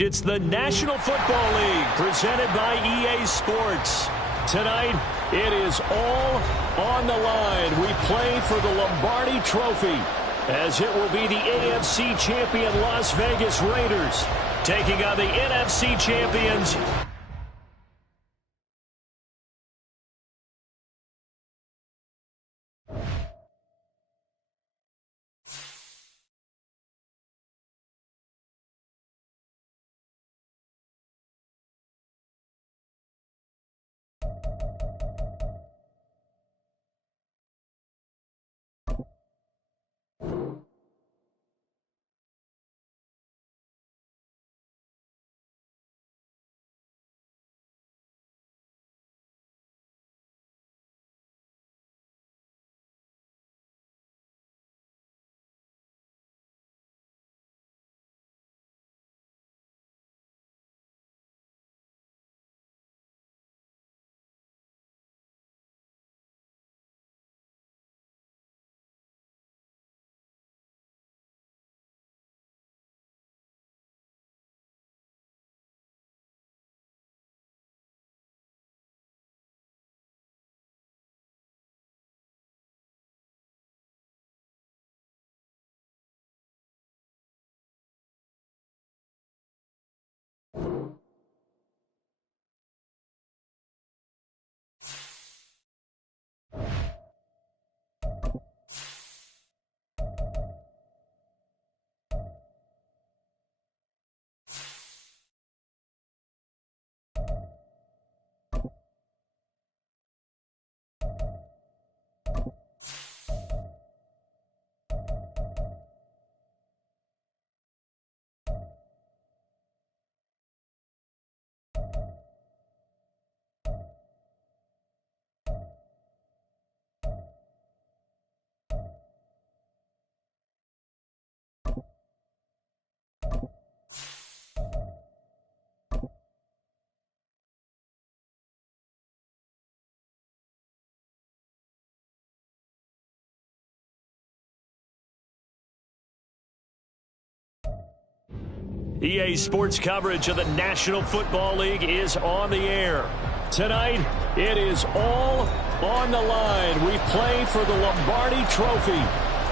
It's the National Football League presented by EA Sports. Tonight, it is all on the line. We play for the Lombardi Trophy, as it will be the AFC champion Las Vegas Raiders taking on the NFC champions. EA Sports coverage of the National Football League is on the air. Tonight, it is all on the line. We play for the Lombardi Trophy,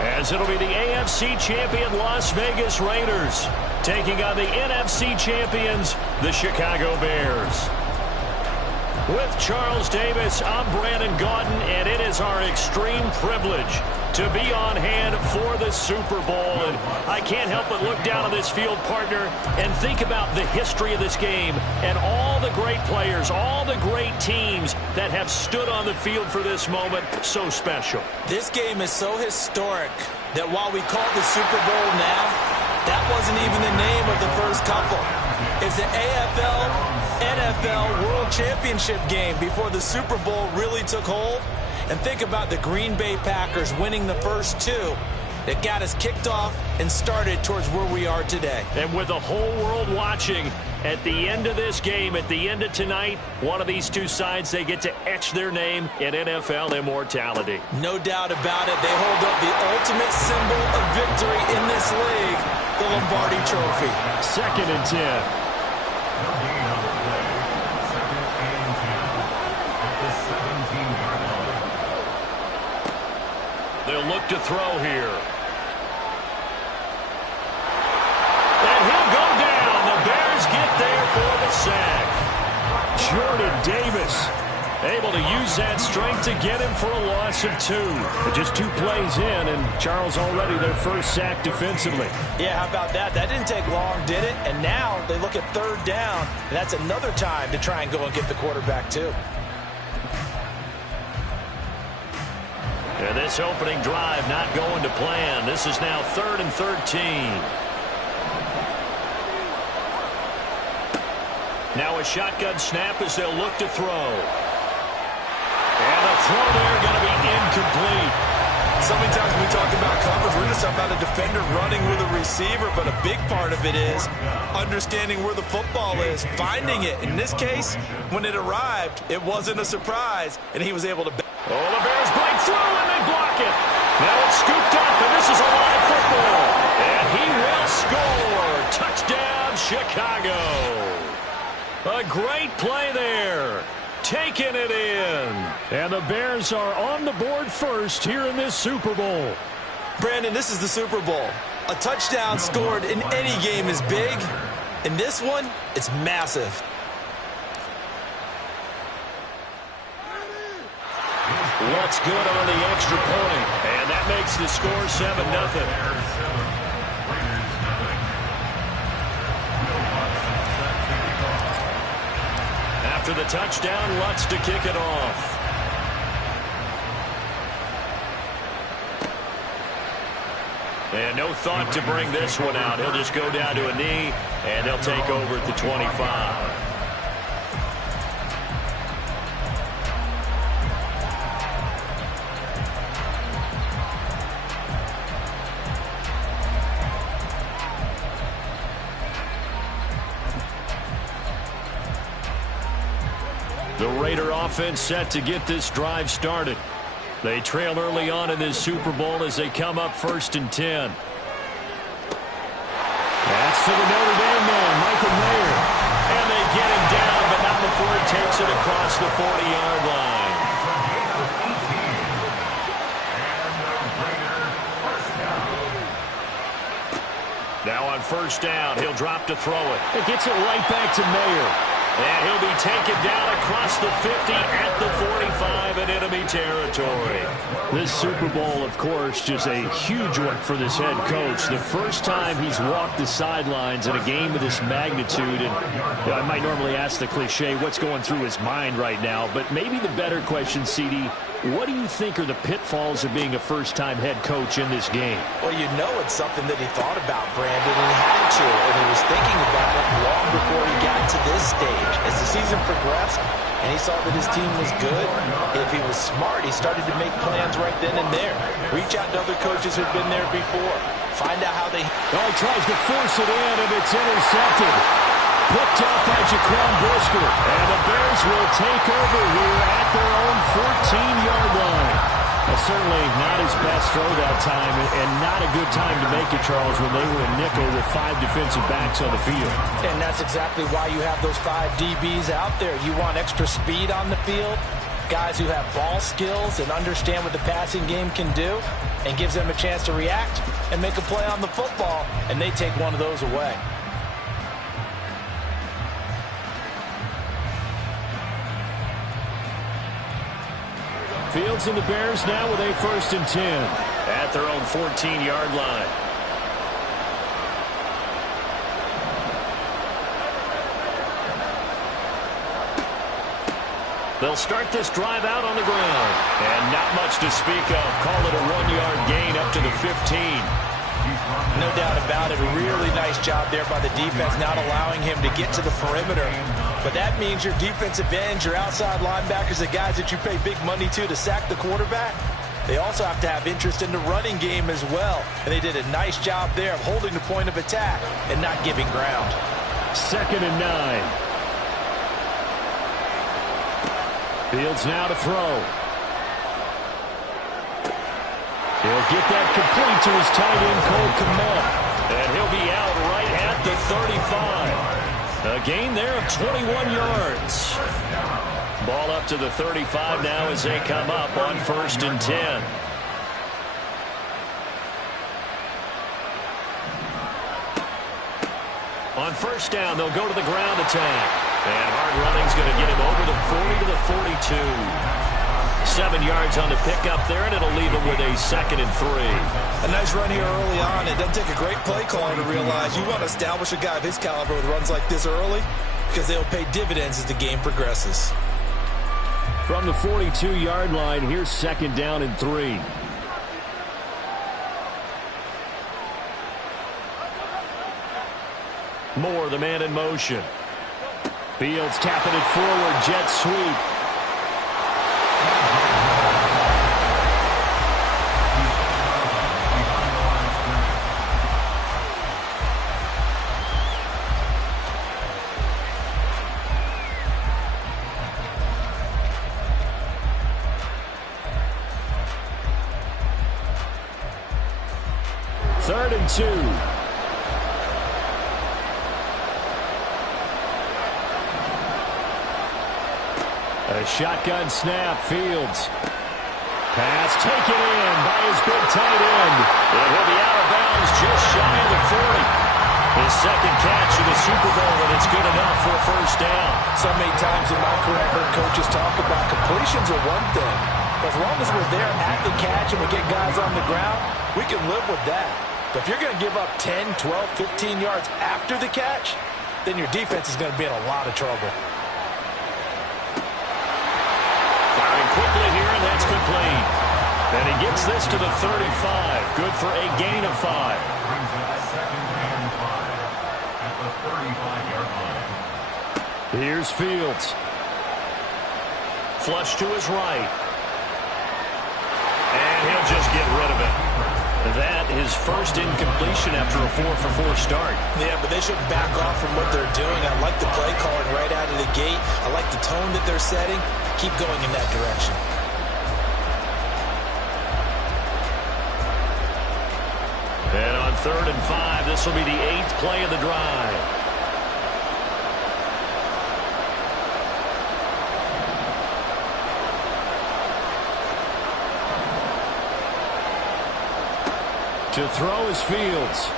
as it'll be the AFC champion Las Vegas Raiders taking on the NFC champions, the Chicago Bears. With Charles Davis, I'm Brandon Gaudin, and it is our extreme privilege to be on hand for the Super Bowl. And I can't help but look down on this field, partner, and think about the history of this game and all the great players, all the great teams that have stood on the field for this moment. So special. This game is so historic that while we call it the Super Bowl now, that wasn't even the name of the first couple. It's the NFL World Championship game before the Super Bowl really took hold. And think about the Green Bay Packers winning the first two that got us kicked off and started towards where we are today. And with the whole world watching, at the end of this game, at the end of tonight, one of these two sides, they get to etch their name in NFL immortality. No doubt about it. They hold up the ultimate symbol of victory in this league, the Lombardi Trophy. 2nd and 10. They'll look to throw here. And he'll go down. The Bears get there for the sack. Jordan Davis able to use that strength to get him for a loss of 2. But just 2 plays in, and Charles already their first sack defensively. Yeah, how about that? That didn't take long, did it? And now they look at 3rd down, and that's another time to try and go and get the quarterback too. And this opening drive not going to plan. This is now 3rd and 13. Now a shotgun snap as they'll look to throw. And the throw there going to be incomplete. So many times when we talk about coverage, we're just talking about a defender running with a receiver, but a big part of it is understanding where the football is, finding it. In this case, when it arrived, it wasn't a surprise, and he was able to... Oh, the Bears break through, and they block it. Now it's scooped up, and this is a live football. And he will score. Touchdown, Chicago. A great play there. Taking it in. And the Bears are on the board first here in this Super Bowl. Brandon, this is the Super Bowl. A touchdown scored in any game is big. In this one, it's massive. What's good on the extra point? And that makes the score 7-0. After the touchdown, Lutz to kick it off. And no thought to bring this one out. He'll just go down to a knee, and they'll take over at the 25. The Raider offense set to get this drive started. They trail early on in this Super Bowl as they come up 1st and 10. That's to the Notre Dame man, Michael Mayer. And they get him down, but not before he takes it across the 40-yard line. Now on 1st down, he'll drop to throw it. It gets it right back to Mayer. And he'll be taken down across the 50 at the 45 in enemy territory. This Super Bowl, of course, just a huge one for this head coach. The first time he's walked the sidelines in a game of this magnitude. And I might normally ask the cliche, what's going through his mind right now? But maybe the better question, CD, what do you think are the pitfalls of being a first-time head coach in this game? Well, you know it's something that he thought about, Brandon, and he had to, and he was thinking about it long before he got to this stage. As the season progressed and he saw that his team was good, if he was smart, he started to make plans right then and there. Reach out to other coaches who've been there before. Find out how they... Oh, he tries to force it in, and it's intercepted. Picked up by Jaquan Brisker. And the Bears will take over here at their own 14-yard line. Certainly not his best throw that time, and not a good time to make it, Charles, when they were in nickel with 5 defensive backs on the field. And that's exactly why you have those 5 DBs out there. You want extra speed on the field, guys who have ball skills and understand what the passing game can do, and gives them a chance to react and make a play on the football, and they take one of those away. Fields and the Bears now with a 1st and 10 at their own 14-yard line. They'll start this drive out on the ground. And not much to speak of. Call it a 1-yard gain up to the 15. No doubt about it. A really nice job there by the defense, not allowing him to get to the perimeter. But that means your defensive ends, your outside linebackers, the guys that you pay big money to sack the quarterback, they also have to have interest in the running game as well. And they did a nice job there of holding the point of attack and not giving ground. 2nd and 9. Fields now to throw. He'll get that complete to his tight end, Cole Kmet. And he'll be out right at the 35. A gain there of 21 yards. Ball up to the 35 now as they come up on 1st and 10. On 1st down, they'll go to the ground attack. And hard running's going to get him over the 40 to the 42. 7 yards on the pickup there, and it'll leave him with a 2nd and 3. A nice run here early on. It doesn't take a great play caller to realize you want to establish a guy of his caliber with runs like this early, because they'll pay dividends as the game progresses. From the 42-yard line, here's 2nd down and 3. Moore, the man in motion. Fields tapping it forward, jet sweep. Third and 2. A shotgun snap, Fields. Pass taken in by his big tight end. And he'll be out of bounds just shy of the 40. His second catch in the Super Bowl, and it's good enough for a first down. So many times in my career, I've heard coaches talk about completions are one thing. But as long as we're there at the catch and we get guys on the ground, we can live with that. But if you're going to give up 10, 12, 15 yards after the catch, then your defense is going to be in a lot of trouble. Firing quickly here, and that's complete. And he gets this to the 35. Good for a gain of 5. Here's Fields. Flush to his right. And he'll just get rid of it. That is first incompletion after a 4-for-4 start. Yeah, but they should back off from what they're doing. I like the play calling right out of the gate. I like the tone that they're setting. Keep going in that direction. And on 3rd and 5, this will be the 8th play of the drive. To throw is Fields.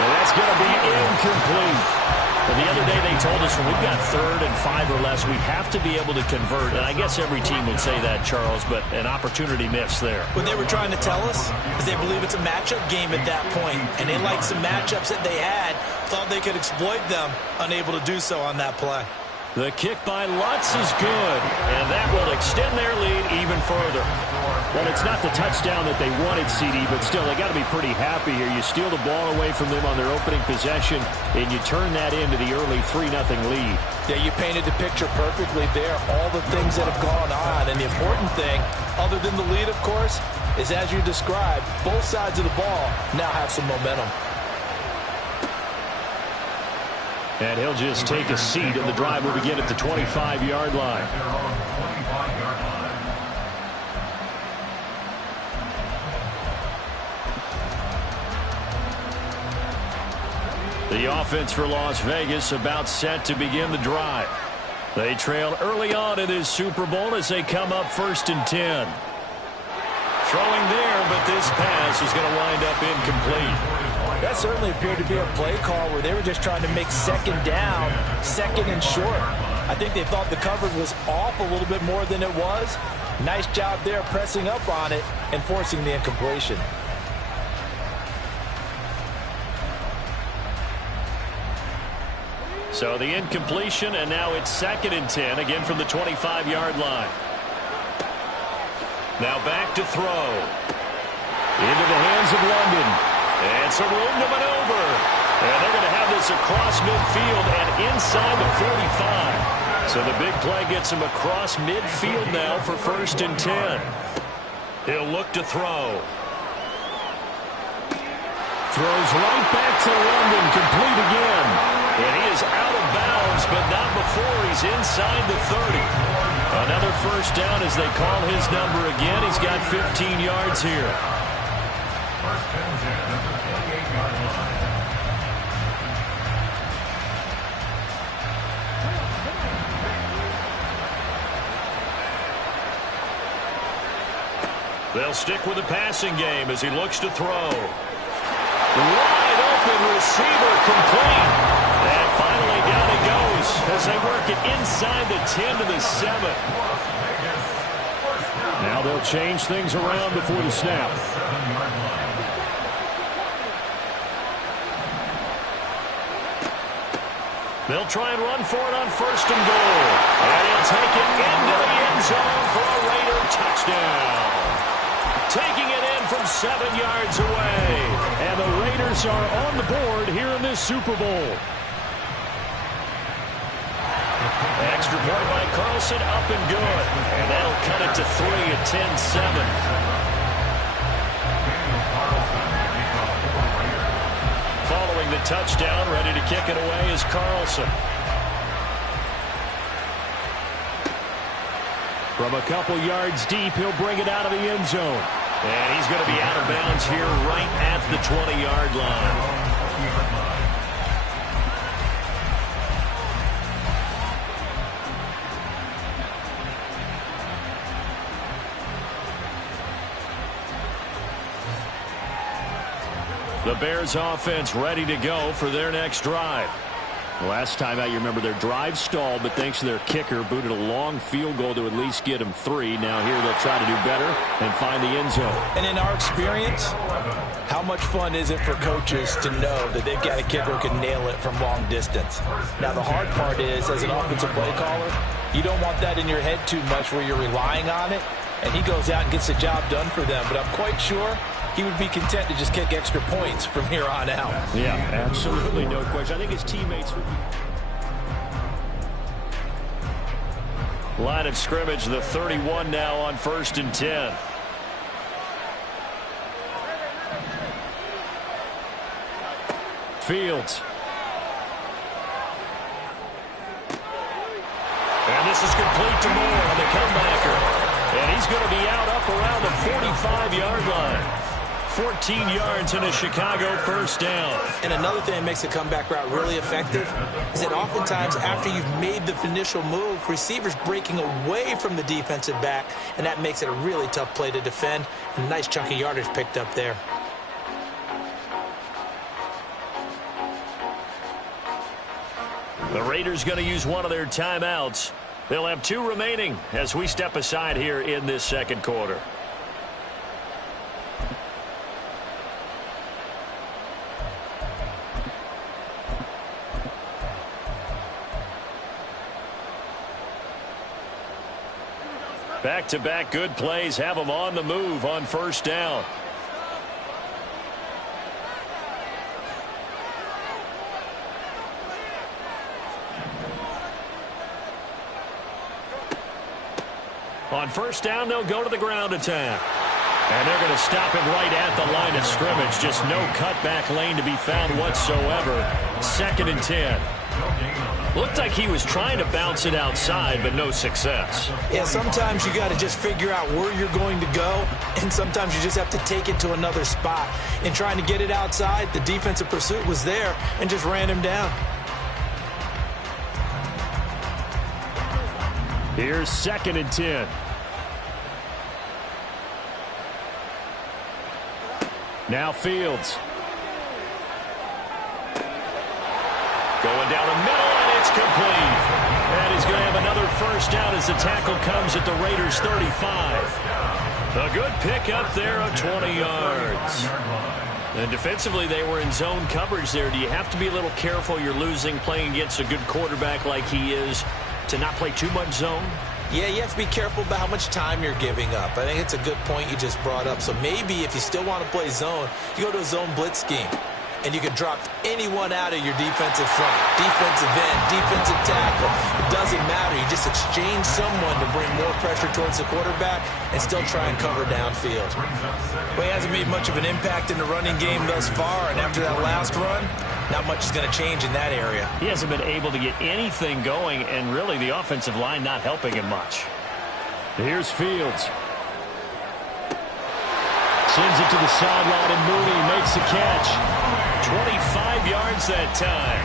And that's going to be incomplete. And the other day they told us when we've got 3rd and 5 or less, we have to be able to convert. And I guess every team would say that, Charles, but an opportunity missed there. What they were trying to tell us is they believe it's a matchup game at that point. And they liked some matchups that they had, thought they could exploit them, unable to do so on that play. The kick by Lutz is good, and that will extend their lead even further. Well, it's not the touchdown that they wanted, CD, but still, they got to be pretty happy here. You steal the ball away from them on their opening possession, and you turn that into the early 3-0 lead. Yeah, you painted the picture perfectly there, all the things that have gone on. And the important thing, other than the lead, of course, is as you described, both sides of the ball now have some momentum. And he'll just take a seat, and the drive will begin at the 25-yard line. The offense for Las Vegas about set to begin the drive. They trail early on in this Super Bowl as they come up 1st and 10. Throwing there, but this pass is going to wind up incomplete. That certainly appeared to be a play call where they were just trying to make 2nd down, 2nd and short. I think they thought the coverage was off a little bit more than it was. Nice job there pressing up on it and forcing the incompletion. So the incompletion, and now it's 2nd and 10, again from the 25-yard line. Now back to throw. Into the hands of London. And some room to maneuver. And they're going to have this across midfield and inside the 45. So the big play gets him across midfield now for 1st and 10. He'll look to throw. Throws right back to London, complete again. And he is out of bounds, but not before he's inside the 30. Another first down as they call his number again. He's got 15 yards here. They'll stick with the passing game as he looks to throw. Wide open receiver, complete. And finally down he goes as they work it inside the 10 to the 7. Now they'll change things around before the snap. They'll try and run for it on 1st and goal. And he'll take it into the end zone for a Raider touchdown. Taking it in from 7 yards away. And the Raiders are on the board here in this Super Bowl. Extra point by Carlson, up and good. And that'll cut it to 3 at 10-7. Following the touchdown, ready to kick it away is Carlson. From a couple yards deep, he'll bring it out of the end zone. And he's going to be out of bounds here right at the 20-yard line. The Bears offense ready to go for their next drive. Last time out, you remember their drive stalled, but thanks to their kicker, booted a long field goal to at least get them 3. Now here they'll try to do better and find the end zone. And in our experience, how much fun is it for coaches to know that they've got a kicker who can nail it from long distance? Now, the hard part is, as an offensive play caller, you don't want that in your head too much where you're relying on it, and he goes out and gets the job done for them. But I'm quite sure he would be content to just kick extra points from here on out. Yeah, absolutely, no question. I think his teammates would be. Line of scrimmage, the 31 now on 1st and 10. Fields. And this is complete to Moore on the comebacker. And he's going to be out up around the 45-yard line. 14 yards and a Chicago first down. And another thing that makes the comeback route really effective is that oftentimes after you've made the initial move, receivers breaking away from the defensive back, and that makes it a really tough play to defend. A nice chunk of yardage picked up there. The Raiders going to use one of their timeouts. They'll have 2 remaining as we step aside here in this second quarter. Back-to-back good plays have them on the move on first down. On first down, they'll go to the ground attack. And they're going to stop him right at the line of scrimmage. Just no cutback lane to be found whatsoever. 2nd and 10. Looked like he was trying to bounce it outside, but no success. Yeah, sometimes you got to just figure out where you're going to go, and sometimes you just have to take it to another spot. In trying to get it outside, the defensive pursuit was there and just ran him down. Here's 2nd and 10. Now Fields. Going down the middle, and it's complete. And he's going to have another first down as the tackle comes at the Raiders' 35. A good pick up there of 20 yards. And defensively, they were in zone coverage there. Do you have to be a little careful? You're losing playing against a good quarterback like he is to not play too much zone? Yeah, you have to be careful about how much time you're giving up. I think it's a good point you just brought up. So maybe if you still want to play zone, you go to a zone blitz scheme. And you can drop anyone out of your defensive front, defensive end, defensive tackle. It doesn't matter. You just exchange someone to bring more pressure towards the quarterback and still try and cover downfield. Well, he hasn't made much of an impact in the running game thus far, and after that last run, not much is going to change in that area. He hasn't been able to get anything going, and really the offensive line not helping him much. Here's Fields. Sends it to the sideline, and Mooney makes the catch. 25 yards that time.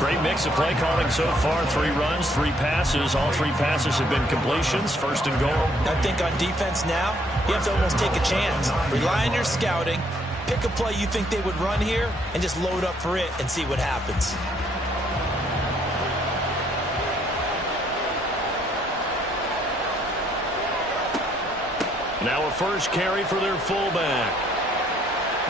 Great mix of play calling so far. 3 runs, 3 passes. All 3 passes have been completions. 1st and goal. I think on defense now, you have to almost take a chance. Rely on your scouting. Pick a play you think they would run here and just load up for it and see what happens. Now a first carry for their fullback.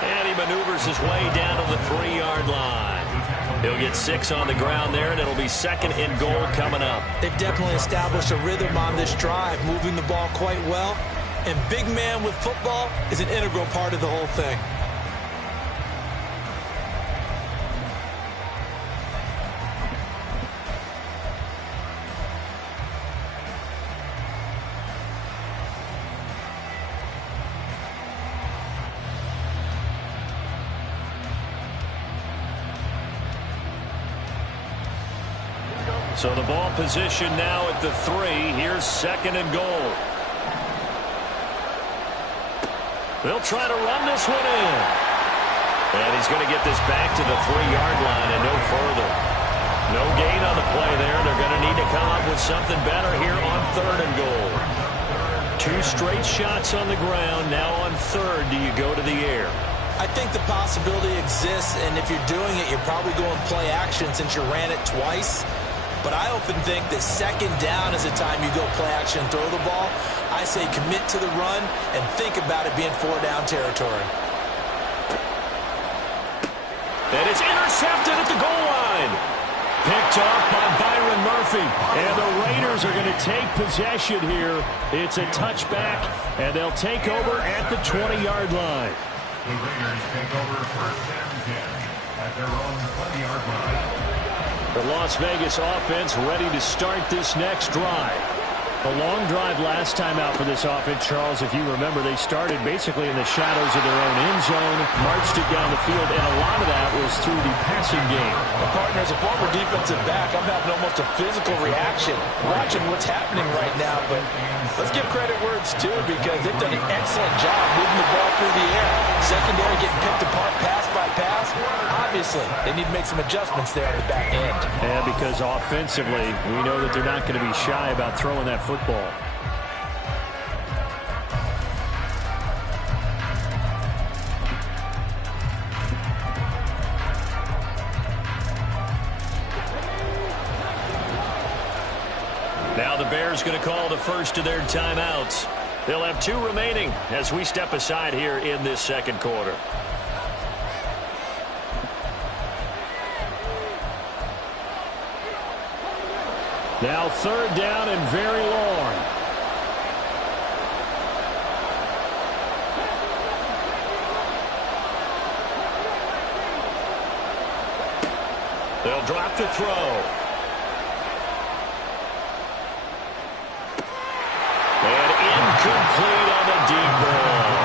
And he maneuvers his way down to the 3-yard line. He'll get 6 on the ground there, and it'll be 2nd and goal coming up. They've definitely established a rhythm on this drive, moving the ball quite well. And big man with football is an integral part of the whole thing. So the ball position now at the 3. Here's 2nd and goal. They'll try to run this one in. And he's going to get this back to the 3-yard line and no further. No gain on the play there. They're going to need to come up with something better here on 3rd and goal. 2 straight shots on the ground. Now on 3rd, do you go to the air? I think the possibility exists, and if you're doing it, you're probably going play action since you ran it twice. But I often think that second down is the time you go play action and throw the ball. I say commit to the run and think about it being 4-down territory. And it's intercepted at the goal line. Picked off by Byron Murphy. And the Raiders are going to take possession here. It's a touchback, and they'll take over at the 20-yard line. The Raiders take over first and 10 at their own 20-yard line. The Las Vegas offense ready to start this next drive. A long drive last time out for this offense, Charles. If you remember, they started basically in the shadows of their own end zone, marched it down the field, and a lot of that was through the passing game. Well, partner, as a former defensive back, I'm having almost a physical reaction watching what's happening right now. But let's give credit where it's due, because they've done an excellent job moving the ball through the air. Secondary getting picked apart pass by pass. Obviously, they need to make some adjustments there on the back end. And because offensively, we know that they're not going to be shy about throwing that football. Now the Bears going to call the first of their timeouts. They'll have 2 remaining as we step aside here in this second quarter. Now 3rd down and very long. They'll drop to throw. And incomplete on the deep ball.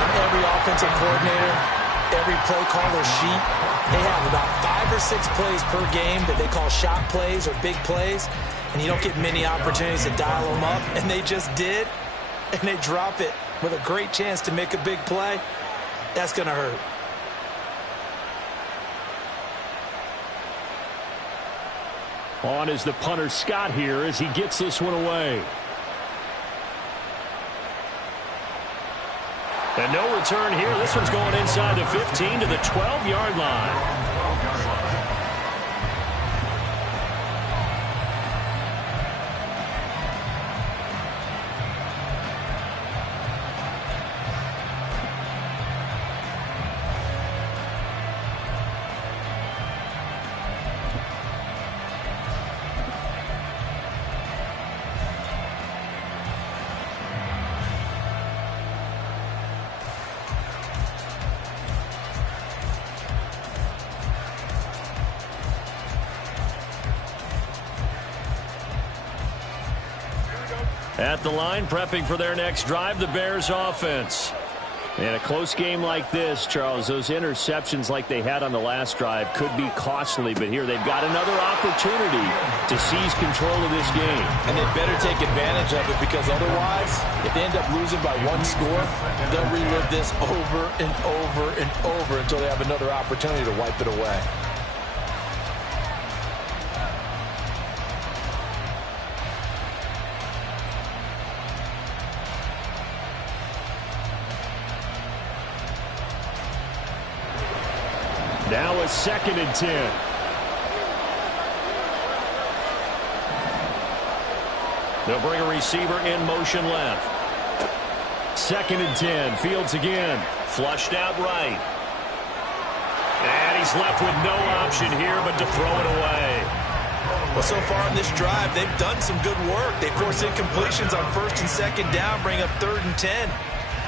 On every offensive coordinator, every play caller sheet, they have about 5 or 6 plays per game that they call shot plays or big plays, and you don't get many opportunities to dial them up, and they just did, and they drop it with a great chance to make a big play. That's going to hurt. On is the punter Scott here as he gets this one away. And no return here. This one's going inside the 15 to the 12-yard line. At the line, prepping for their next drive, the Bears offense. In a close game like this, Charles, those interceptions like they had on the last drive could be costly, but here they've got another opportunity to seize control of this game. And they better take advantage of it, because otherwise, if they end up losing by 1 score, they'll relive this over and over and over until they have another opportunity to wipe it away. Now a 2nd and 10. They'll bring a receiver in motion left. 2nd and 10. Fields again. Flushed out right. And he's left with no option here but to throw it away. Well, so far on this drive, they've done some good work. They force incompletions on 1st and 2nd down, bring up 3rd and 10.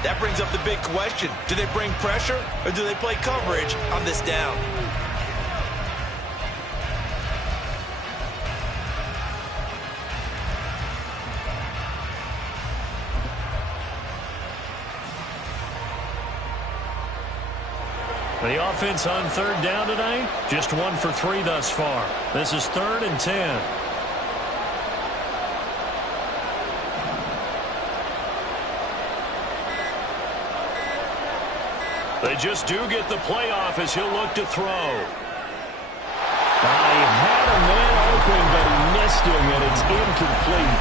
That brings up the big question. Do they bring pressure or do they play coverage on this down? The offense on 3rd down tonight, just 1 for 3 thus far. This is 3rd and 10. They just do get the playoff as he'll look to throw. He had a man open, but he missed him, and it's incomplete.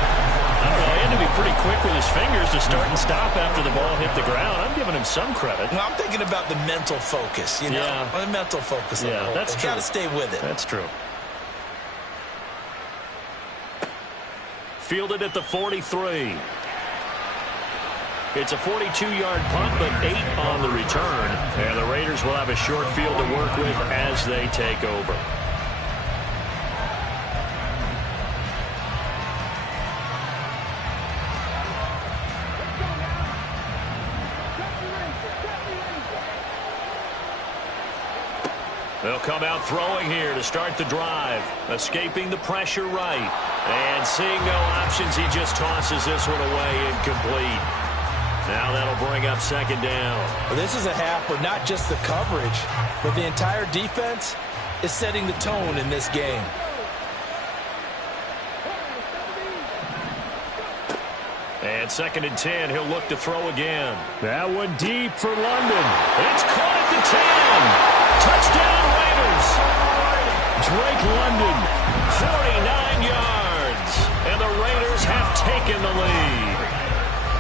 I don't know. He had to be pretty quick with his fingers to start and stop after the ball hit the ground. I'm giving him some credit. Well, I'm thinking about the mental focus, you know? Yeah. The mental focus. Yeah, that's true. Got to stay with it. That's true. Fielded at the 43. It's a 42-yard punt, but 8 on the return. And the Raiders will have a short field to work with as they take over. They'll come out throwing here to start the drive. Escaping the pressure right. And seeing no options, he just tosses this one away incomplete. Now that'll bring up second down. Well, this is a half where not just the coverage, but the entire defense is setting the tone in this game. And 2nd and 10, he'll look to throw again. That one deep for London. It's caught at the 10. Touchdown Raiders. Drake London, 49 yards. And the Raiders have taken the lead.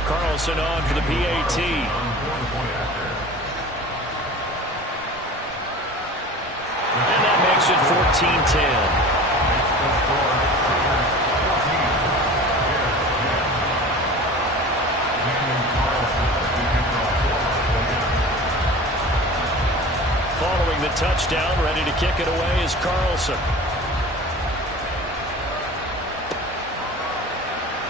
Carlson on for the PAT. And that makes it 14-10. Following the touchdown, ready to kick it away is Carlson.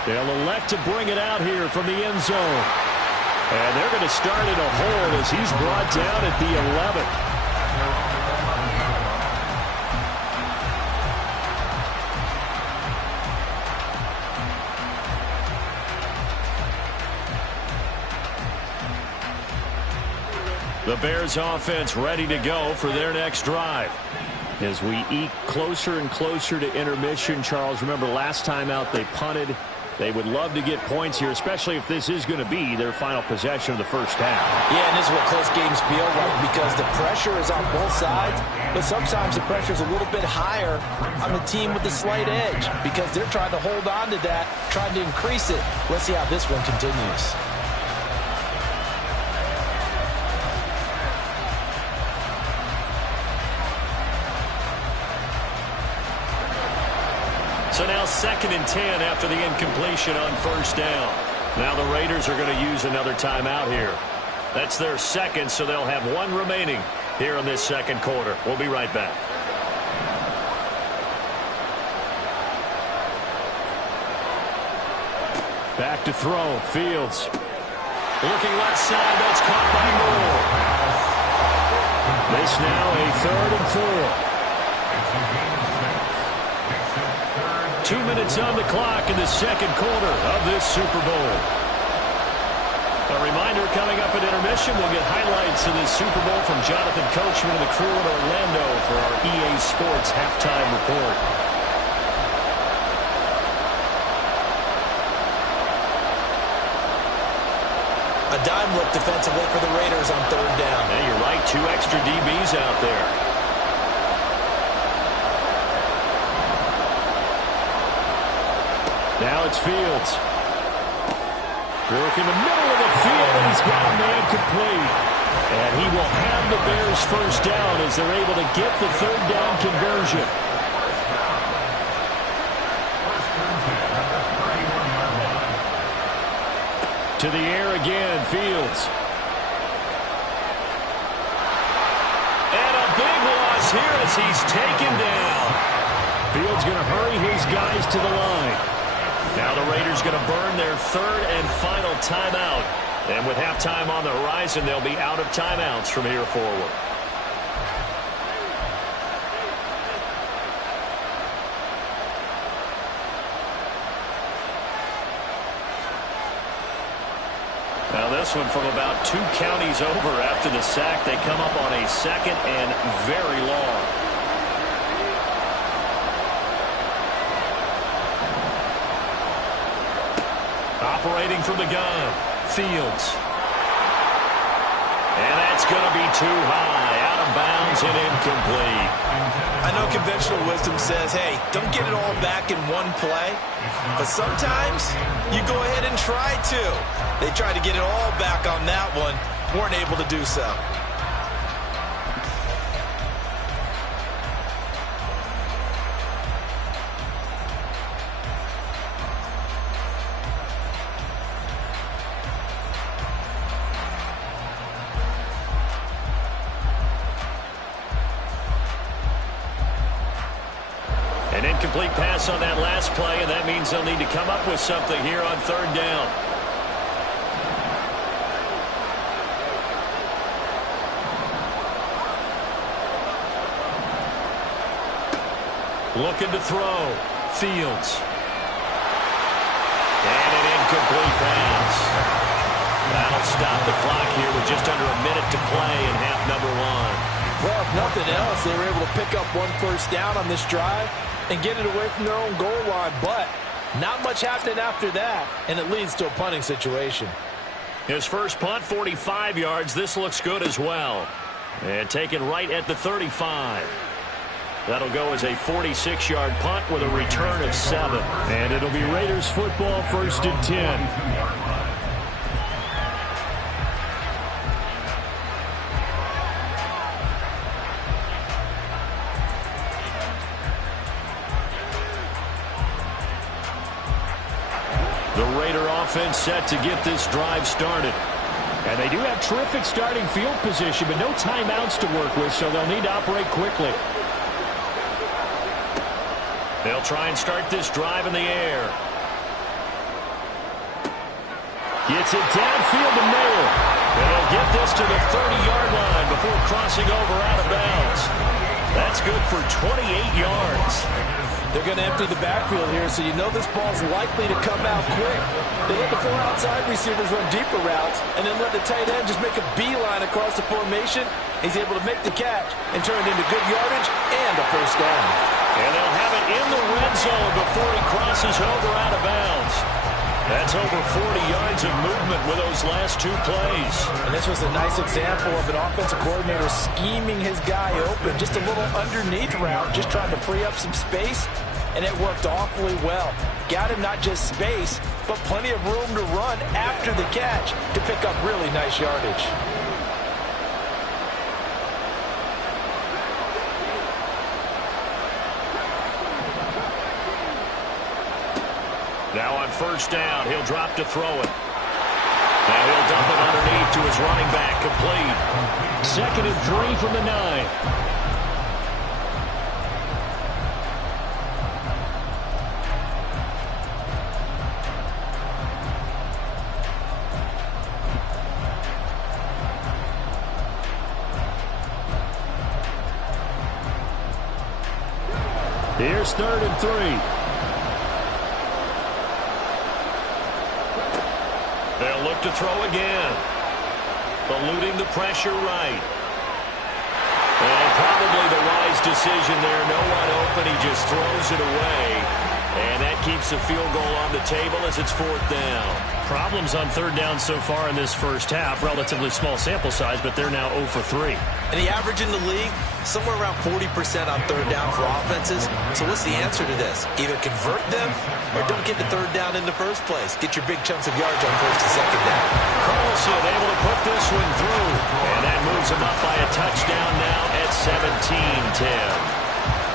They'll elect to bring it out here from the end zone. And they're going to start in a hold as he's brought down at the 11. The Bears offense ready to go for their next drive. As we eke closer and closer to intermission, Charles, remember last time out they punted. They would love to get points here, especially if this is going to be their final possession of the first half. Yeah, and this is what close games feel like because the pressure is on both sides, but sometimes the pressure is a little bit higher on the team with the slight edge because they're trying to hold on to that, trying to increase it. Let's see how this one continues. So now 2nd and 10 after the incompletion on first down. Now the Raiders are going to use another timeout here. That's their second, so they'll have one remaining here in this second quarter. We'll be right back. Back to throw. Fields. Looking left side. That's caught by Moore. This now a 3rd and 4. 2 minutes on the clock in the second quarter of this Super Bowl. A reminder coming up at intermission, we'll get highlights of this Super Bowl from Jonathan Coachman and the crew in Orlando for our EA Sports halftime report. A dime look defensively for the Raiders on 3rd down. Yeah, you're right, 2 extra DBs out there. Now it's Fields. Work in the middle of the field, and he's got a man complete. And he will have the Bears first down as they're able to get the 3rd down conversion. To the air again, Fields. And a big loss here as he's taken down. Fields going to hurry his guys to the line. Now the Raiders going to burn their 3rd and final timeout. And with halftime on the horizon, they'll be out of timeouts from here forward. Now this one from about 2 counties over after the sack. They come up on a 2nd and very long. Operating from the gun, Fields. And that's going to be too high, out of bounds and incomplete. I know conventional wisdom says, hey, don't get it all back in one play. But sometimes you go ahead and try to. They tried to get it all back on that one. Weren't able to do so. An incomplete pass on that last play, and that means they'll need to come up with something here on third down. Looking to throw. Fields. And an incomplete pass. That'll stop the clock here with just under a minute to play in half number one. Well, if nothing else, they were able to pick up one first down on this drive and get it away from their own goal line. But not much happening after that, and it leads to a punting situation. His first punt, 45 yards. This looks good as well. And taken right at the 35. That'll go as a 46-yard punt with a return of 7. And it'll be Raiders football, 1st and 10. The Raider offense set to get this drive started. And they do have terrific starting field position, but no timeouts to work with, so they'll need to operate quickly. They'll try and start this drive in the air. Gets it downfield to Mayer. And they'll get this to the 30-yard line before crossing over out of bounds. That's good for 28 yards. They're going to empty the backfield here, so you know this ball's likely to come out quick. They let the 4 outside receivers run deeper routes and then let the tight end just make a beeline across the formation. He's able to make the catch and turn it into good yardage and a first down. And they'll have it in the red zone before he crosses over out of bounds. That's over 40 yards of movement with those last 2 plays. And this was a nice example of an offensive coordinator scheming his guy open. Just a little underneath route, just trying to free up some space. And it worked awfully well. Got him not just space, but plenty of room to run after the catch to pick up really nice yardage. Now on first down, he'll drop to throw it. Now he'll dump it underneath to his running back, complete. 2nd and 3 from the 9. Here's 3rd and 3. They'll look to throw again. Eluding the pressure right. And probably the wise decision there. No one open. He just throws it away. And that keeps the field goal on the table as it's 4th down. Problems on 3rd down so far in this first half. Relatively small sample size, but they're now 0 for 3. And the average in the league, somewhere around 40% on 3rd down for offenses. So what's the answer to this? Either convert them or don't get the 3rd down in the first place. Get your big chunks of yards on 1st and 2nd down. Carlson able to put this one through. And that moves him up by a touchdown now at 17-10.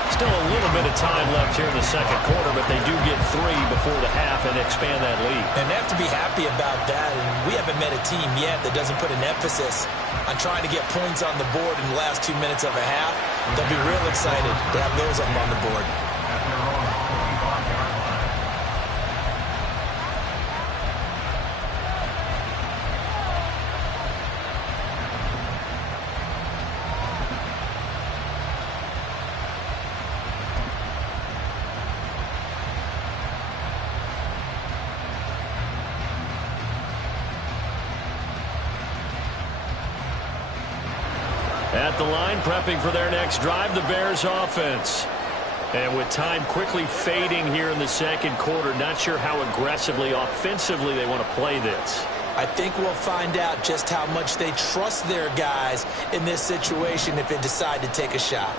Still a little bit of time left here in the 2nd quarter, but they do get 3 before the half and expand that lead. And they have to be happy about that. And we haven't met a team yet that doesn't put an emphasis on trying to get points on the board in the last 2 minutes of a half. They'll be real excited to have those up on the board. At the line, prepping for their next drive, the Bears offense. And with time quickly fading here in the 2nd quarter, not sure how aggressively, offensively they want to play this. I think we'll find out just how much they trust their guys in this situation if they decide to take a shot.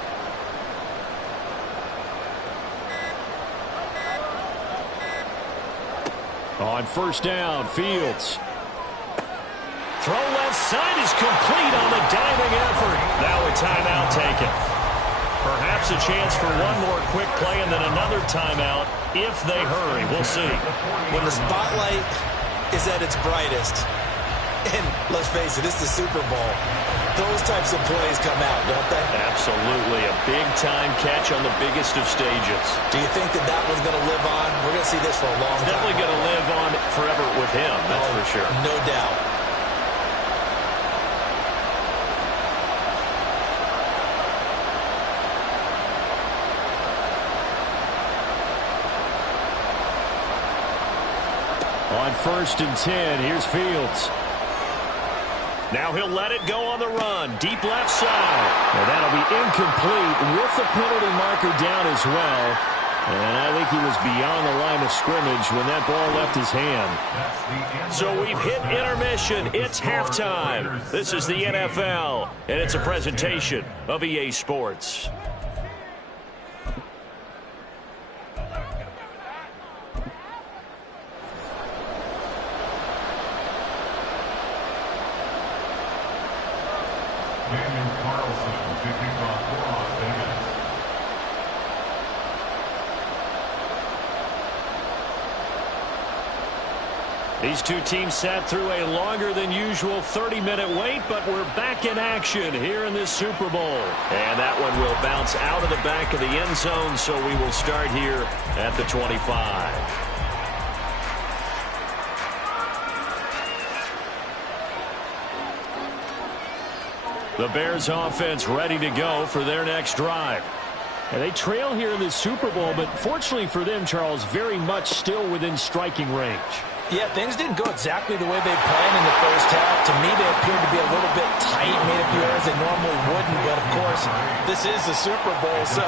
On first down, Fields. Throw left side is complete on the diving effort. Now a timeout taken. Perhaps a chance for one more quick play and then another timeout if they hurry. We'll see. When the spotlight is at its brightest, and let's face it, it's the Super Bowl, those types of plays come out, don't they? Absolutely. A big-time catch on the biggest of stages. Do you think that that one's going to live on? We're going to see this for a long time. Definitely going to live on forever with him, that's for sure. No doubt. On first and 10, here's Fields. Now he'll let it go on the run. Deep left side. Now that'll be incomplete with the penalty marker down as well. And I think he was beyond the line of scrimmage when that ball left his hand. So we've hit intermission. It's halftime. This is the NFL, and it's a presentation of EA Sports. Daniel Carlson kicking off for Las Vegas. These two teams sat through a longer than usual 30-minute wait, but we're back in action here in this Super Bowl. And that one will bounce out of the back of the end zone, so we will start here at the 25. The Bears offense ready to go for their next drive. And they trail here in the Super Bowl, but fortunately for them, Charles, very much still within striking range. Yeah, things didn't go exactly the way they planned in the first half. To me, they appeared to be a little bit tight, made a few errors they normally wouldn't. But, of course, this is the Super Bowl, so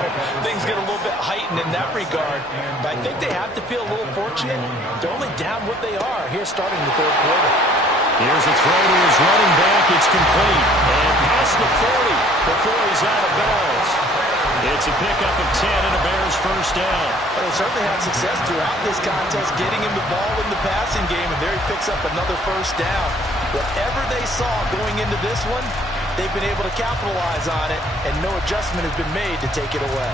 things get a little bit heightened in that regard. But I think they have to feel a little fortunate. They're only down what they are here starting the third quarter. Here's a throw to his running back. It's complete. And past the 40 before he's out of bounds. It's a pickup of 10 and a Bears first down. Well, they certainly had success throughout this contest, getting him the ball in the passing game, and there he picks up another first down. Whatever they saw going into this one, they've been able to capitalize on it, and no adjustment has been made to take it away.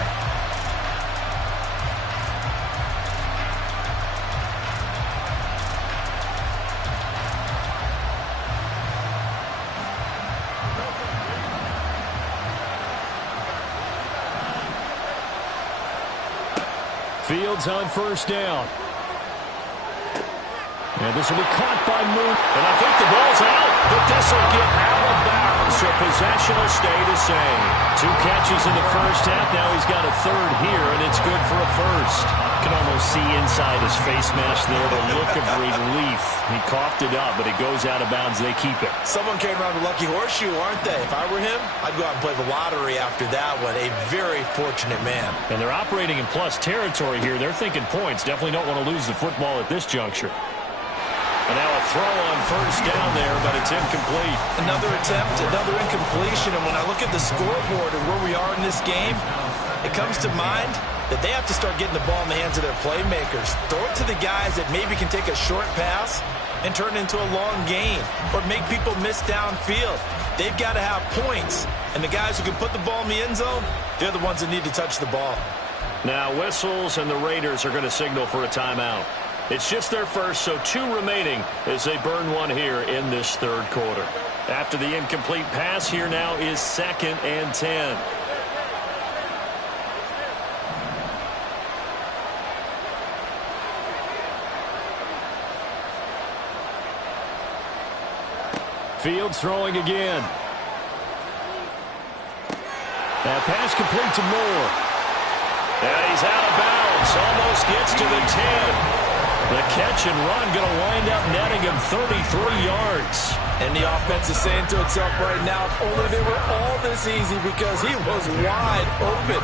Fields on first down. And this will be caught by Moon. And I think the ball's out, but this will get out of bounds, so possession will stay the same. 2 catches in the first half. Now he's got a third here, and it's good for a first. You can almost see inside his face mask there the look of relief. He coughed it up, but it goes out of bounds. They keep it. Someone came around with a lucky horseshoe, aren't they? If I were him, I'd go out and play the lottery after that one. A very fortunate man. And they're operating in plus territory here. They're thinking points. Definitely don't want to lose the football at this juncture. And now a throw on first down there, but it's incomplete. Another attempt, another incompletion. And when I look at the scoreboard and where we are in this game, it comes to mind that they have to start getting the ball in the hands of their playmakers. Throw it to the guys that maybe can take a short pass and turn it into a long gain or make people miss downfield. They've got to have points. And the guys who can put the ball in the end zone, they're the ones that need to touch the ball. Now whistles, and the Raiders are going to signal for a timeout. It's just their first, so 2 remaining as they burn one here in this third quarter. After the incomplete pass, here now is 2nd and 10. Fields throwing again. That pass complete to Moore. And he's out of bounds. Almost gets to the 10. The catch and run going to wind up netting him 33 yards. And the offense is saying to itself right now, if only they were all this easy, because he was wide open.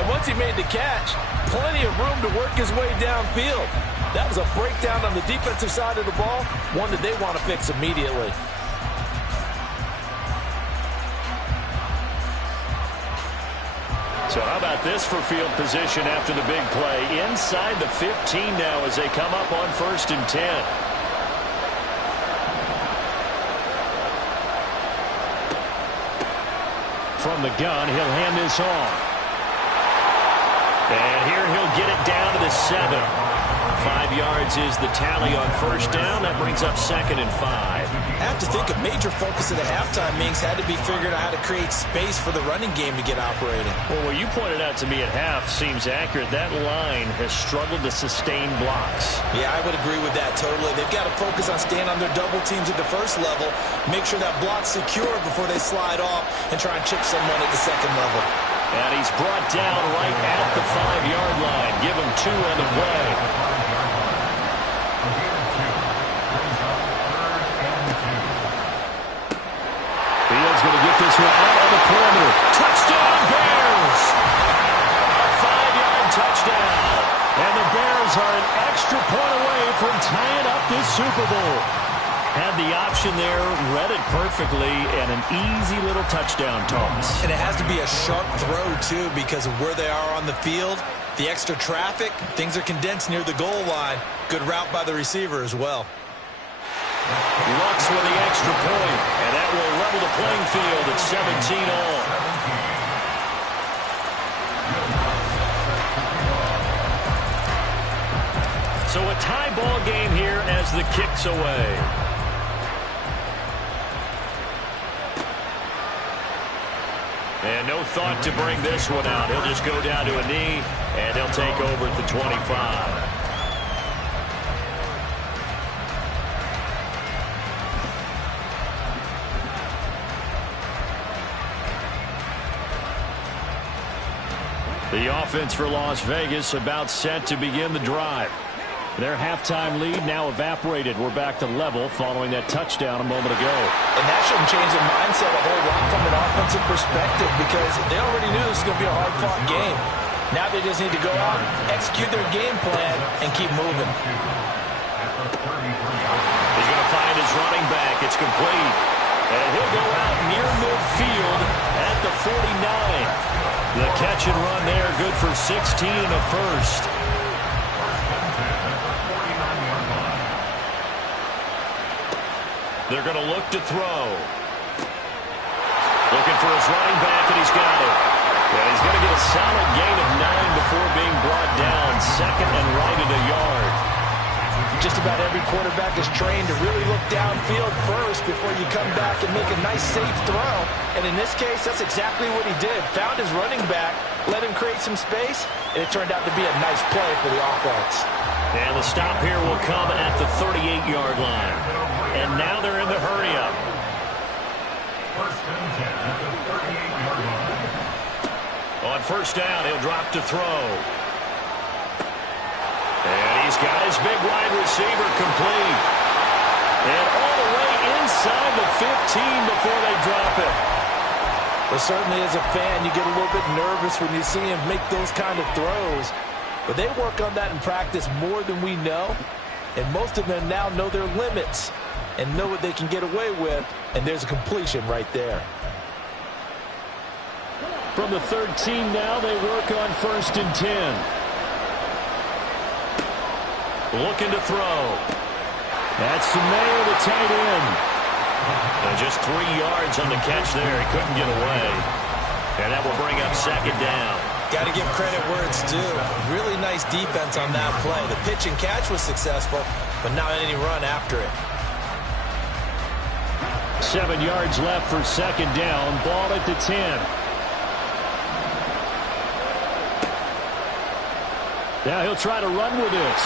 And once he made the catch, plenty of room to work his way downfield. That was a breakdown on the defensive side of the ball, one that they want to fix immediately. So how about this for field position after the big play? Inside the 15 now as they come up on 1st and 10. From the gun, he'll hand this off. And here he'll get it down to the 7. 5 yards is the tally on 1st down. That brings up 2nd and 5. I have to think a major focus of the halftime meetings had to be figuring out how to create space for the running game to get operating. Well, what you pointed out to me at half seems accurate. That line has struggled to sustain blocks. Yeah, I would agree with that totally. They've got to focus on staying on their double teams at the first level, make sure that block's secure before they slide off and try and chip someone at the second level. And he's brought down right at the 5-yard line. Give him 2 on the play. Fields going to get this one out on the perimeter. Touchdown, Bears! A 5-yard touchdown. And the Bears are an extra point away from tying up this Super Bowl. Had the option there, read it perfectly, and an easy little touchdown toss. And it has to be a sharp throw, too, because of where they are on the field. The extra traffic, things are condensed near the goal line. Good route by the receiver as well. Lux with the extra point, and that will level the playing field at 17 all. So a tie ball game here as the kick's away. And no thought to bring this one out. He'll just go down to a knee, and he'll take over at the 25. The offense for Las Vegas about set to begin the drive. Their halftime lead now evaporated. We're back to level following that touchdown a moment ago. And that shouldn't change the mindset a whole lot from an offensive perspective because they already knew this was going to be a hard-fought game. Now they just need to go out, execute their game plan, and keep moving. He's going to find his running back. It's complete. And he'll go out near midfield at the 49. The catch and run there, good for 16 and a first. They're going to look to throw. Looking for his running back, and he's got it. And he's going to get a solid gain of 9 before being brought down. 2nd and right at a yard. Just about every quarterback is trained to really look downfield first before you come back and make a nice, safe throw. And in this case, that's exactly what he did. Found his running back, let him create some space, and it turned out to be a nice play for the offense. And the stop here will come at the 38-yard line. And now they're in the hurry-up. 1st and 10 at the 38-yard line. On 1st down, he'll drop to throw. And he's got his big wide receiver complete. And all the way inside the 15 before they drop it. Well, certainly as a fan, you get a little bit nervous when you see him make those kind of throws. But they work on that in practice more than we know. And most of them now know their limits and know what they can get away with. And there's a completion right there. From the 13 now, they work on 1st and 10. Looking to throw. That's Mayo, the tight end. And just 3 yards on the catch there. He couldn't get away. And that will bring up 2nd down. Got to give credit where it's due. Really nice defense on that play. The pitch and catch was successful, but not any run after it. 7 yards left for 2nd down. Ball at the 10. Now he'll try to run with this.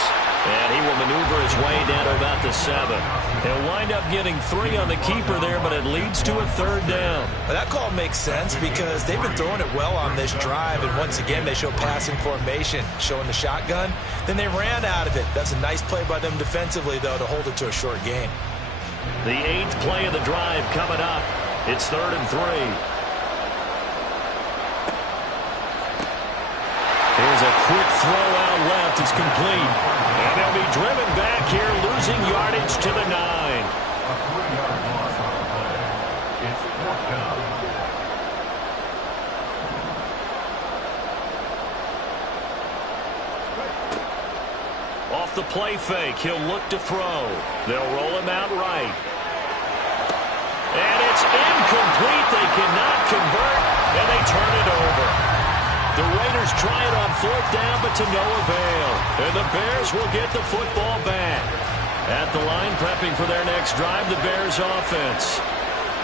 And he will maneuver his way down to about the 7. He'll wind up getting 3 on the keeper there, but it leads to a 3rd down. Well, that call makes sense because they've been throwing it well on this drive. And once again, they show passing formation, showing the shotgun. Then they ran out of it. That's a nice play by them defensively, though, to hold it to a short gain. The 8th play of the drive coming up. It's 3rd and 3. Here's a quick throw out left is complete. And they'll be driven back here, losing yardage to the 9. A 3-yard loss on the play. It's 4th down. Off the play fake, he'll look to throw. They'll roll him out right. And it's incomplete. They cannot convert, and they turn it over. The Raiders try it on 4th down, but to no avail. And the Bears will get the football back. At the line, prepping for their next drive, the Bears offense.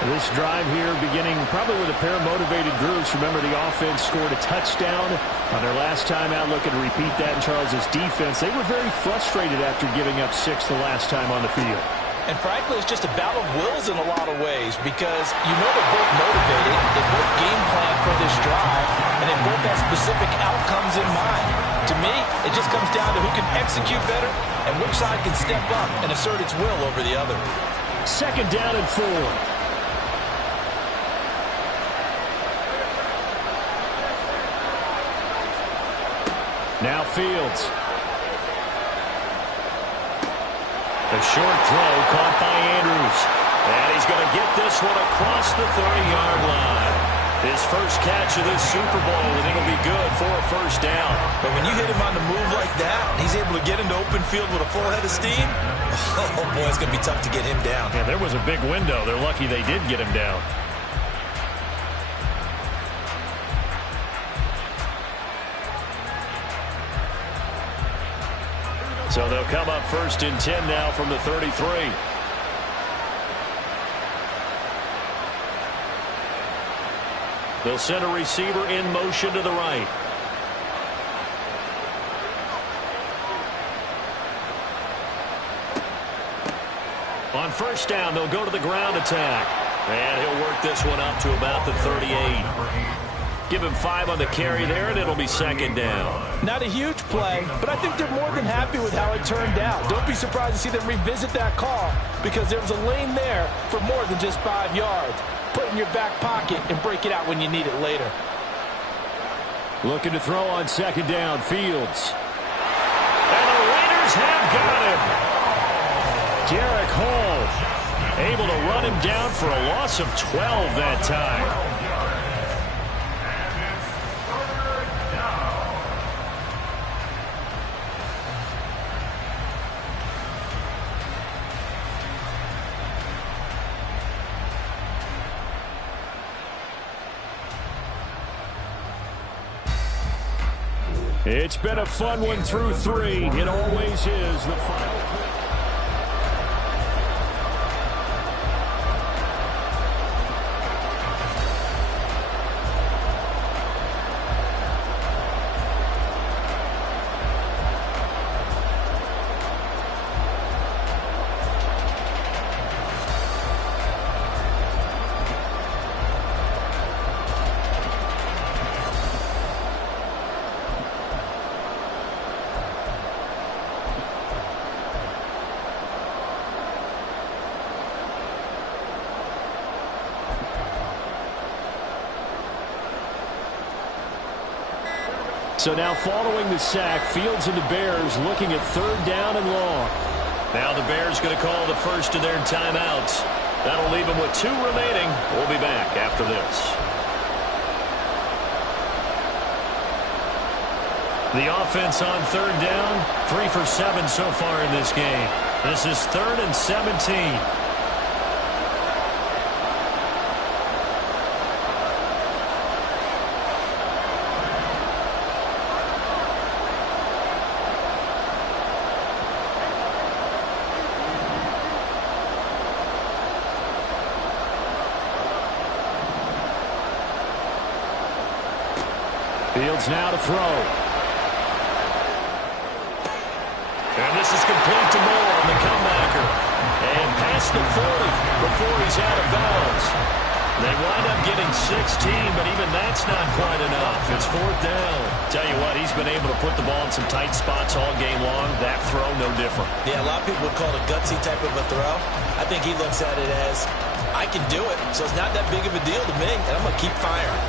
This drive here beginning probably with a pair of motivated groups. Remember, the offense scored a touchdown on their last time out. Looking to repeat that in Charles' defense. They were very frustrated after giving up 6 the last time on the field. And frankly, it's just a battle of wills in a lot of ways because you know they're both motivated, they both game plan for this drive, and they both have specific outcomes in mind. To me, it just comes down to who can execute better and which side can step up and assert its will over the other. 2nd down and 4. Now Fields. A short throw caught by Andrews. And he's going to get this one across the 30-yard line. His first catch of this Super Bowl, and it'll be good for a 1st down. But when you hit him on the move like that, he's able to get into open field with a full head of steam. Oh, boy, it's going to be tough to get him down. Yeah, there was a big window. They're lucky they did get him down. So they'll come up 1st and 10 now from the 33. They'll send a receiver in motion to the right. On 1st down, they'll go to the ground attack. And he'll work this one up to about the 38. Give him 5 on the carry there, and it'll be 2nd down. Not a huge play, but I think they're more than happy with how it turned out. Don't be surprised to see them revisit that call because there was a lane there for more than just 5 yards. Put it in your back pocket and break it out when you need it later. Looking to throw on 2nd down, Fields. And the Raiders have got him. Derek Hall able to run him down for a loss of 12 that time. It's been a fun one through 3. It always is. The final. So now following the sack, Fields and the Bears looking at 3rd down and long. Now the Bears going to call the first of their timeouts. That'll leave them with 2 remaining. We'll be back after this. The offense on 3rd down, 3 for 7 so far in this game. This is 3rd and 17. Fields now to throw. And this is complete to Moore on the comebacker. And past the 40 before he's out of bounds. They wind up getting 16, but even that's not quite enough. It's 4th down. Tell you what, he's been able to put the ball in some tight spots all game long. That throw, no different. Yeah, a lot of people would call it a gutsy type of a throw. I think he looks at it as, I can do it, so it's not that big of a deal to me, and I'm going to keep firing.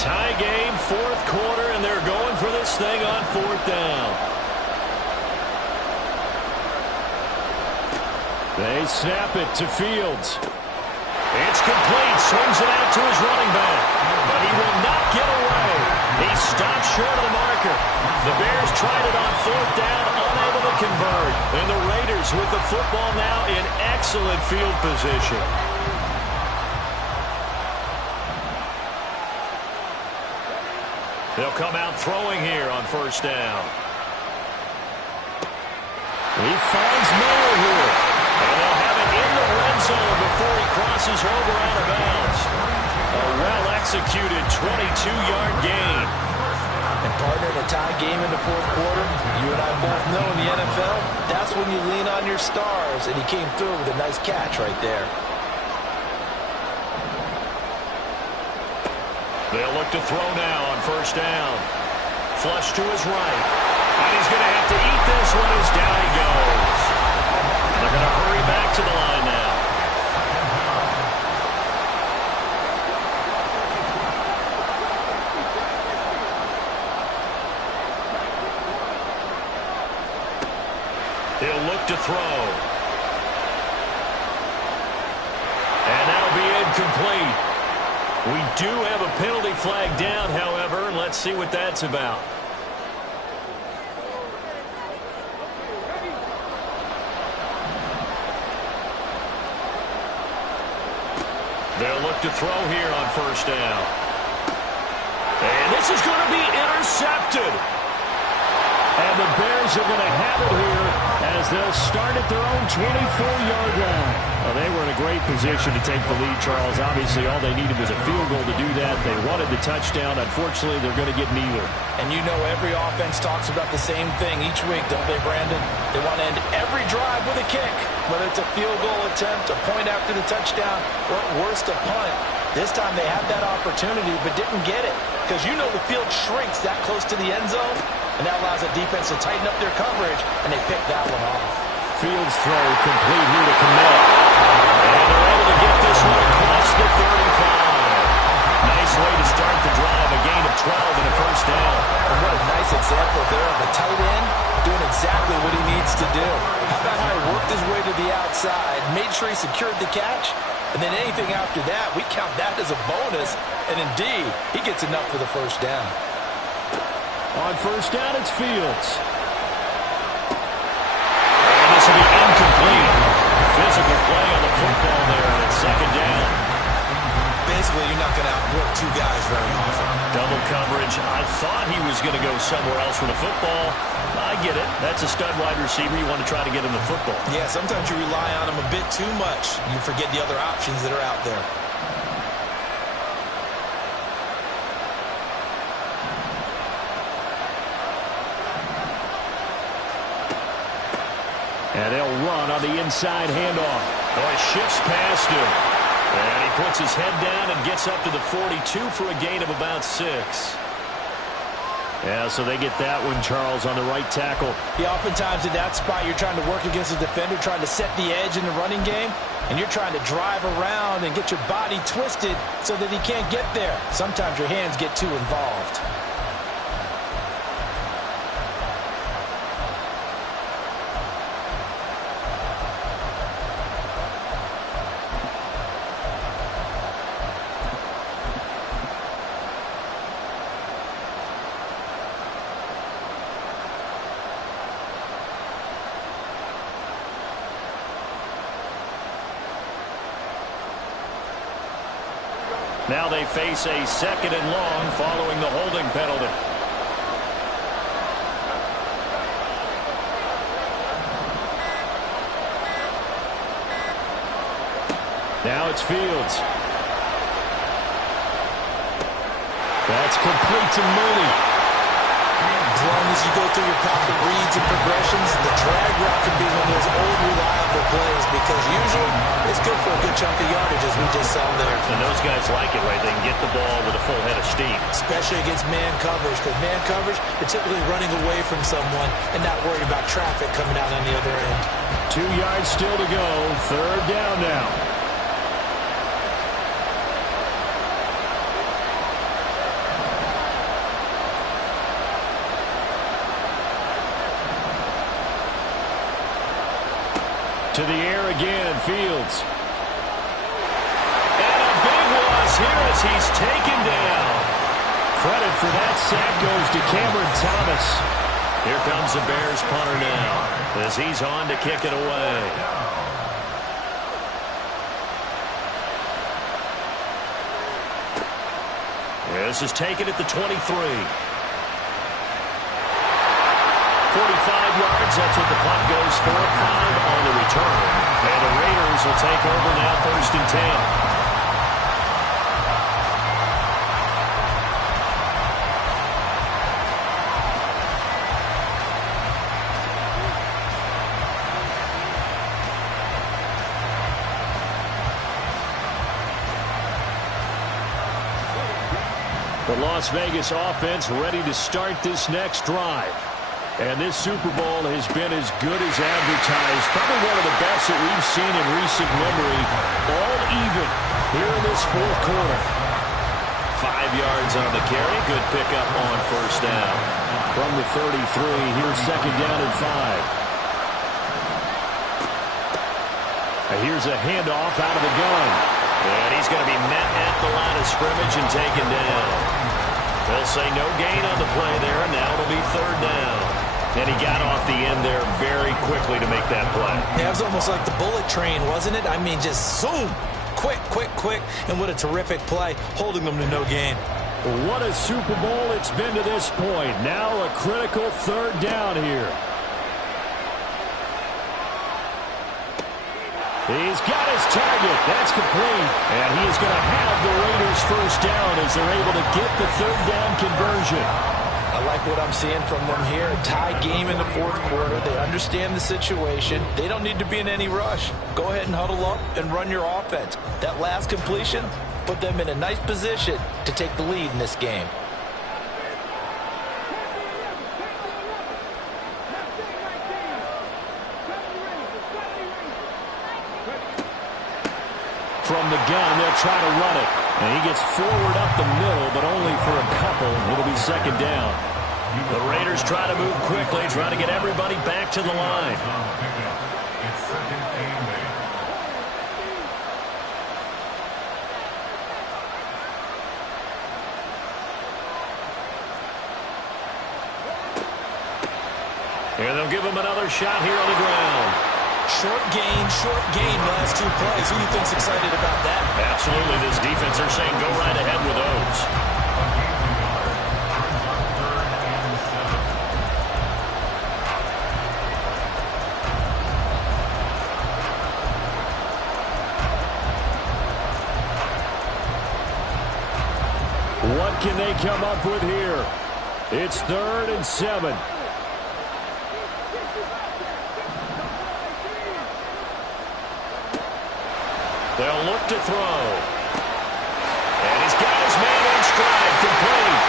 Tie game, fourth quarter, and they're going for this thing on fourth down. They snap it to Fields. It's complete. Swings it out to his running back. But he will not get away. He stopped short of the marker. The Bears tried it on fourth down, unable to convert. And the Raiders with the football now in excellent field position. They'll come out throwing here on first down. He finds Miller here. And they'll have it in the red zone before he crosses over out of bounds. A well-executed 22-yard gain. And partner, in a tie game in the fourth quarter, you and I both know in the NFL, that's when you lean on your stars. And he came through with a nice catch right there. They'll look to throw now on first down. Flush to his right. And he's going to have to eat this one as down he goes. They're going to hurry back to the line now. He'll look to throw. And that'll be incomplete. We do have a penalty flag down, however. Let's see what that's about. They'll look to throw here on first down. And this is going to be intercepted. And the Bears are going to have it here as they'll start at their own 24-yard line. Well, they were in a great position to take the lead, Charles. Obviously, all they needed was a field goal to do that. They wanted the touchdown. Unfortunately, they're going to get neither. And you know every offense talks about the same thing each week, don't they, Brandon? They want to end every drive with a kick, whether it's a field goal attempt, a point after the touchdown, or worst, a punt. This time they had that opportunity but didn't get it because you know the field shrinks that close to the end zone, and that allows the defense to tighten up their coverage, and they pick that one off. Fields throw complete here to Kmet. And they're able to get this one across the 35. Nice way to start the drive, a gain of 12 and a first down. And what a nice example there of a tight end doing exactly what he needs to do. How about how he worked his way to the outside, made sure he secured the catch, and then anything after that, we count that as a bonus. And indeed, he gets enough for the first down. On first down, it's Fields. And this will be incomplete. Physical play on the football there, and it's second down. Basically, you're not going to outwork two guys very often. Double coverage. I thought he was going to go somewhere else with the football. I get it. That's a stud wide receiver. You want to try to get him the football. Yeah, sometimes you rely on him a bit too much. You forget the other options that are out there. And they'll run on the inside handoff. Boy, shifts past him. And he puts his head down and gets up to the 42 for a gain of about 6. Yeah, so they get that one, Charles, on the right tackle. Yeah, oftentimes in that spot, you're trying to work against a defender, trying to set the edge in the running game, and you're trying to drive around and get your body twisted so that he can't get there. Sometimes your hands get too involved. Now they face a second and long following the holding penalty. Now it's Fields. That's complete to Mooney. As long as you go through your proper reads and progressions, the drag route can be one of those old reliable plays because usually it's good for a good chunk of yardage as we just saw there. And those guys like it, right? They can get the ball with a full head of steam. Especially against man coverage, because man coverage, they're typically running away from someone and not worried about traffic coming out on the other end. 2 yards still to go. Third down now. To the air again, Fields. And a big loss here as he's taken down. Credit for that sack goes to Cameron Thomas. Here comes the Bears punter now as he's on to kick it away. This is taken at the 23. 45 yards, that's what the punt goes for. 5 on the return. And the Raiders will take over now, 1st and 10. The Las Vegas offense ready to start this next drive. And this Super Bowl has been as good as advertised. Probably one of the best that we've seen in recent memory. All even here in this 4th quarter. 5 yards on the carry. Good pickup on 1st down. From the 33, here's 2nd down and 5. Here's a handoff out of the gun. And he's going to be met at the line of scrimmage and taken down. They'll say no gain on the play there, and now it'll be 3rd down. And he got off the end there very quickly to make that play. Yeah, it was almost like the bullet train, wasn't it? I mean, just zoom. Quick, quick, quick. And what a terrific play, holding them to no gain. What a Super Bowl it's been to this point. Now a critical 3rd down here. He's got his target. That's complete. And he is going to have the Raiders 1st down as they're able to get the 3rd down conversion. I like what I'm seeing from them here. A tie game in the 4th quarter. They understand the situation. They don't need to be in any rush. Go ahead and huddle up and run your offense. That last completion put them in a nice position to take the lead in this game. From the gun, they'll try to run it. And he gets forward up the middle, but only for a couple. It'll be 2nd down. The Raiders try to move quickly, try to get everybody back to the line. It's 2nd and 8. And they'll give him another shot here on the ground. Short gain, last 2 plays. Who do you think's excited about that? Absolutely. This defense are saying go right ahead with those. What can they come up with here? It's 3rd and 7. They'll look to throw. And he's got his man in stride, complete.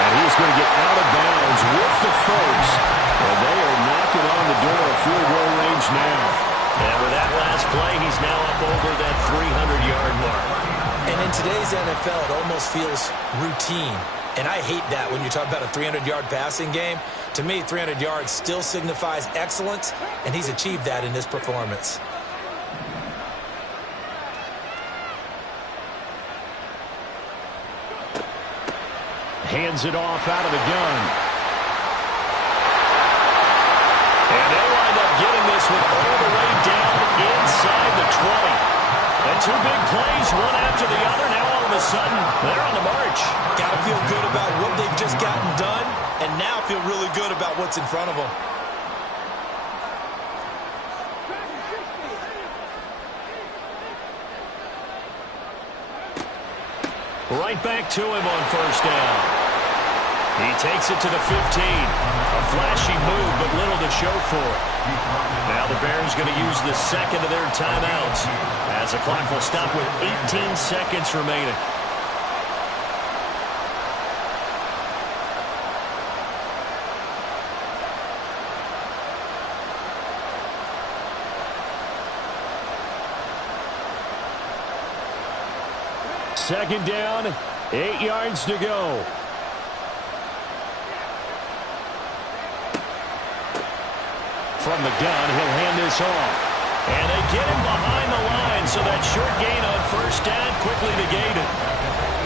And he's going to get out of bounds with the first. And they are knocking on the door of field goal range now. And with that last play, he's now up over that 300-yard mark. And in today's NFL, it almost feels routine. And I hate that when you talk about a 300-yard passing game. To me, 300 yards still signifies excellence, and he's achieved that in this performance. Hands it off out of the gun. And they'll wind up getting this one all the way down inside the 20. And 2 big plays, one after the other. Now all of a sudden, they're on the march. Got to feel good about what they've just gotten done, and now feel really good about what's in front of them. Right back to him on 1st down. He takes it to the 15. A flashy move, but little to show for it. Now the Bears going to use the 2nd of their timeouts as the clock will stop with 18 seconds remaining. Second down, 8 yards to go. From the gun, he'll hand this off. And they get him behind the line, so that short gain on first down quickly negated.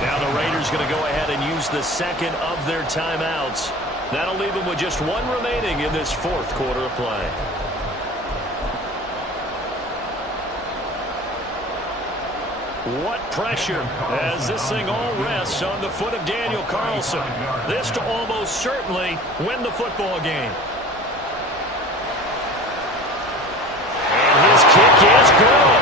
Now the Raiders going to go ahead and use the second of their timeouts. That'll leave them with just one remaining in this fourth quarter of play. What pressure as this thing all rests on the foot of Daniel Carlson. This to almost certainly win the football game. And his kick is good.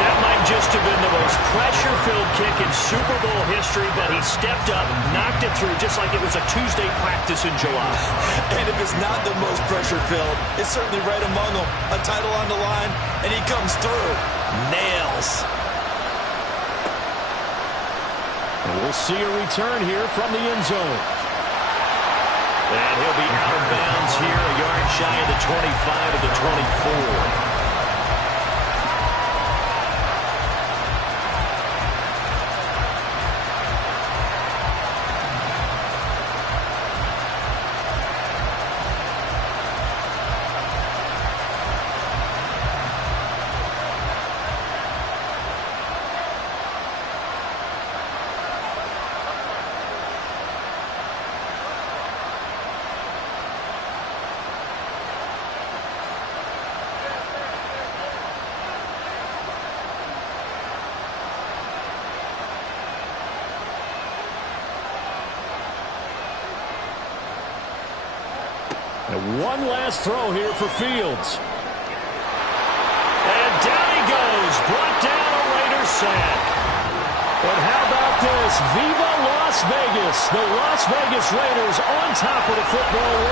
That might just have been the most pressure-filled kick in Super Bowl history, but he stepped up, knocked it through just like it was a Tuesday practice in July. And if it's not the most pressure-filled, it's certainly right among them. A title on the line, and he comes through. Nails. And we'll see a return here from the end zone. And he'll be out of bounds here, a yard shy of the 25 of the 24. And one last throw here for Fields. And down he goes. Brought down a Raiders sack. But how about this? Viva Las Vegas. The Las Vegas Raiders on top of the football world.